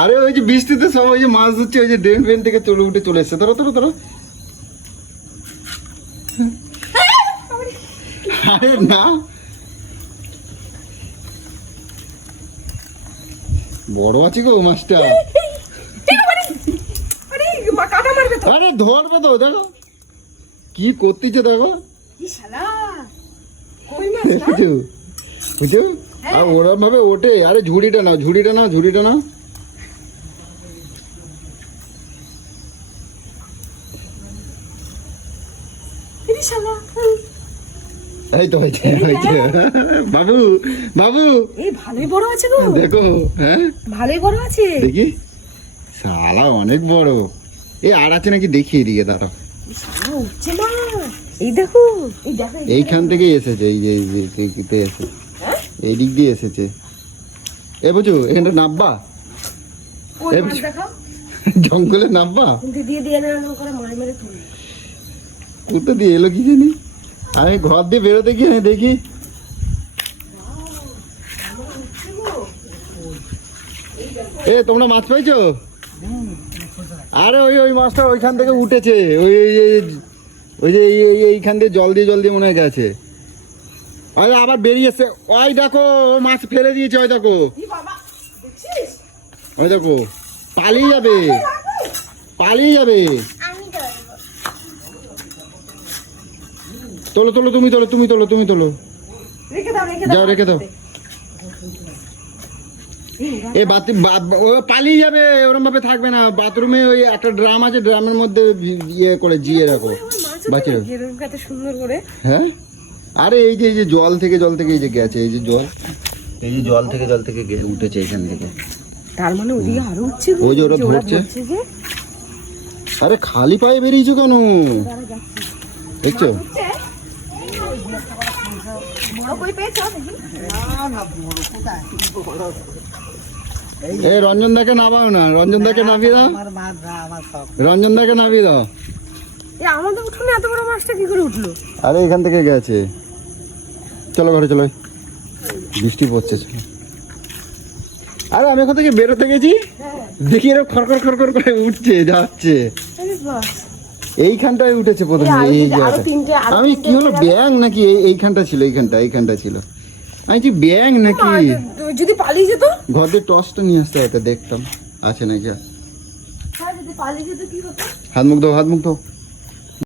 আরে ওই যে বৃষ্টিতে সব ওই যে মাছ ধরছে, ওই যে ড্রেন ফ্রেন থেকে চলে উঠে চলে এসছে। ধরো ধরো ধরো। আরে না, বড় আছে গো মাছটা। আরে ধরবে তো, দেখো কি করতেছে, দেখো বুঝছো। আর ওরম ভাবে ওঠে। আরে ঝুড়িটা নাও, ঝুড়িটা নাও, ঝুড়িটা নাও। এই তো হয়েছে, হয়েছে। বাবু বাবু, এই ভালোই বড় আছে গো, দেখো। হ্যাঁ ভালোই বড় আছে, দেখি। শালা অনেক বড়। এই আর আছে নাকি দেখি, এদিকে দাঁড়াও। উঠছে না, এই দেখো, এই দেখো, এইখান থেকে এসেছে, এই যে এসেছে, এই দিক দিয়ে এসেছে। এ বুঝু এখানটা নাববা, জঙ্গলে নাববা। দিয়ে দিয়ে না করে মারে মারে তুলি। কোথা দিয়ে এলো কি জানি। আমি ঘর দিয়ে বেরোতে গিয়ে দেখি। এ তোমরা মাছ পাইছো? আরে ওই ওই মাছটা ওইখান থেকে উঠেছে। ওই ওই যে এইখান দিয়ে জল দিয়ে মনে হয় গেছে। আরে আবার বেরিয়েছে। ওই দেখো, মাছ ফেলে দিয়েছে। ওই দেখো, ওই দেখো, পালিয়ে যাবে, পালিয়ে যাবে। তোলো তোলো, তুমি তোলো, তুমি তোলো, তুমি তোলো, যাও রেখে দাও। এ ও পালিয়ে যাবে, ওরম ভাবে থাকবে না। বাথরুমে ওই একটা ড্রাম আছে, ড্রামের মধ্যে ইয়ে করে জিয়ে রাখো বাচ্চা। সুন্দর করে। হ্যাঁ, আরে এই যে জল থেকে এই যে গেছে, এই যে জল, এই যে জল থেকে উঠেছে এখান থেকে। তার মানে ওদিকে আরো উঠছে, ওই যে ওরা ধরছে। আরে খালি পায়ে বেরিয়েছো কেন, দেখছো? এই রঞ্জন দাকে নামাও না, রঞ্জন দাকে নামিয়ে দাও, রঞ্জন দাকে নামিয়ে দাও। আমাদের উঠোনে এত বড় মাছটা কি করে উঠলো? আরে এখান থেকে গেছে। চলো ঘরে চলো, বৃষ্টি পড়ছে। আরে আমি এখন থেকে বেরোতে গেছি, দেখি এরকম খড়খড় খড়খড় করে উঠছে, যাচ্ছে। এইখানটায় উঠেছে প্রথমে। এই আমি কি হলো, ব্যাং নাকি? এইখানটা ছিল, এইখানটা ছিল। আমি কি ব্যাং নাকি? যদি পালিয়ে যেত, ঘর দিয়ে টর্চটা নিয়ে আসতে হতো, দেখতাম আছে নাকি। পালিয়ে যেত কি হতো? হাত মুখ দাও, হাত মুখ দাও।